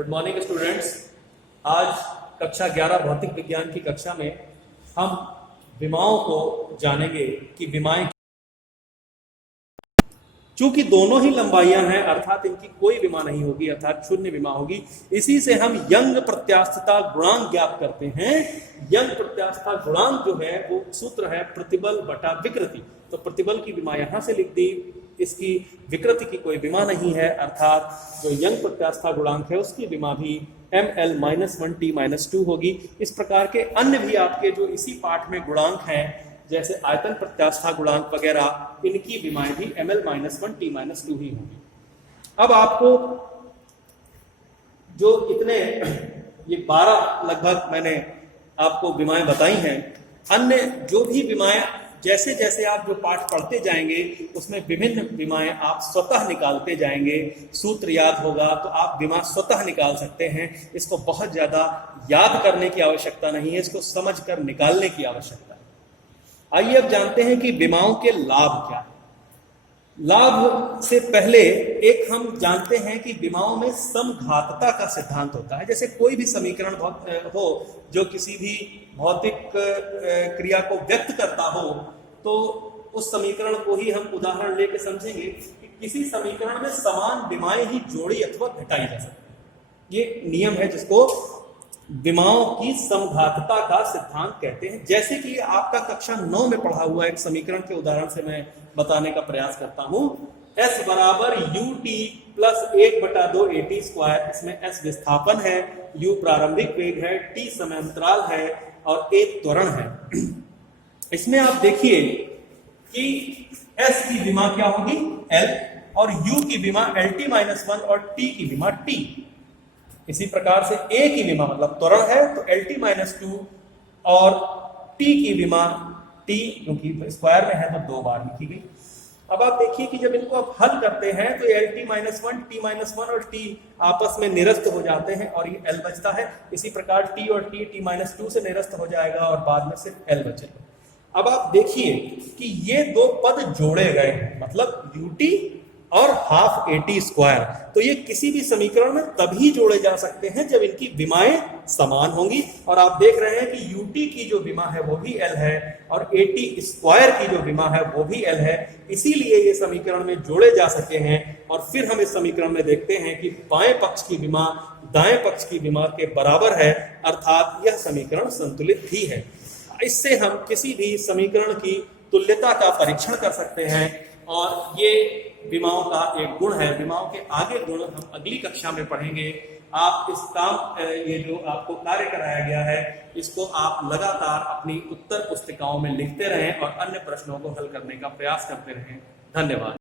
Good morning students. आज कक्षा 11 भौतिक विज्ञान की कक्षा में हम विमाओं को जानेंगे कि विमाएं, चूंकि दोनों ही लंबाइयां हैं अर्थात इनकी कोई विमा नहीं होगी अर्थात शून्य विमा होगी। इसी से हम यंग प्रत्यास्थता गुणांक ज्ञात करते हैं। यंग प्रत्यास्थता गुणांक जो है वो सूत्र है प्रतिबल बटा विकृति। तो प्रतिबल की विमा यहां से लिख दी, इसकी विकृति की कोई विमा नहीं है अर्थात जो यंग प्रत्यास्थता गुणांक है उसकी विमा भी ml-1t-2 होगी। इस प्रकार के अन्य भी आपके जो इसी पाठ में गुणांक हैं जैसे आयतन प्रत्यास्था गुणांक वगैरह, इनकी विमाएं भी ml-1t-2 ही होंगी। अब आपको जो इतने ये 12 लगभग मैंने आपको विमाएं बताई हैं, अन्य जो भी विमाएं जैसे जैसे आप जो पाठ पढ़ते जाएंगे उसमें विभिन्न विमाएं आप स्वतः निकालते जाएंगे। सूत्र याद होगा तो आप विमा स्वतः निकाल सकते हैं। इसको बहुत ज्यादा याद करने की आवश्यकता नहीं है, इसको समझकर निकालने की आवश्यकता है। आइए अब जानते हैं कि विमाओं के लाभ क्या है। लाभ से पहले एक हम जानते हैं कि विमाओं में समघातता का सिद्धांत होता है। जैसे कोई भी समीकरण हो जो किसी भी भौतिक क्रिया को व्यक्त करता हो तो उस समीकरण को ही हम उदाहरण लेके समझेंगे कि किसी समीकरण में समान विमाएं ही जोड़ी अथवा घटाई जा सकती है। ये नियम है जिसको विमाओं की समघातता का सिद्धांत कहते हैं। जैसे कि आपका कक्षा 9 में पढ़ा हुआ एक समीकरण के उदाहरण से मैं बताने का प्रयास करता हूं। S बराबर ut प्लस 1/2 at²। इसमें S विस्थापन है, u प्रारंभिक वेग है, t समय अंतराल है और a त्वरण है। इसमें आप देखिए कि S की विमा क्या होगी L और u की विमा LT-1 और t की विमा t। इसी प्रकार से a की विमा मतलब त्वरण है तो LT-2 और t की विमा t, क्योंकि स्क्वायर में है तो 2 बार लिखी गई। अब आप देखिए कि जब इनको आप हल करते हैं तो LT-1 t-1 और t आपस में निरस्त हो जाते हैं और ये L बचता है। इसी प्रकार t और t-2 से निरस्त हो जाएगा और बाद में सिर्फ L बचेगा। अब आप देखिए कि ये दो पद जोड़े गए हैं मतलब ut और हाफ at²। तो ये किसी भी समीकरण में तभी जोड़े जा सकते हैं जब इनकी विमाएं समान होंगी। और आप देख रहे हैं कि ut की जो विमा है वो भी L है और at² की जो विमा है वो भी L है। इसीलिए ये समीकरण में जोड़े जा सके हैं। और फिर हम इस समीकरण में देखते हैं कि बाएं पक्ष की विमा दाएं पक्ष की विमा के बराबर है अर्थात यह समीकरण संतुलित ही है। इससे हम किसी भी समीकरण की तुल्यता का परीक्षण कर सकते हैं और ये विमाओं का एक गुण है। विमाओं के आगे गुण हम अगली कक्षा में पढ़ेंगे। आप इस काम ये जो आपको कार्य कराया गया है इसको आप लगातार अपनी उत्तर पुस्तिकाओं में लिखते रहें और अन्य प्रश्नों को हल करने का प्रयास करते रहें। धन्यवाद।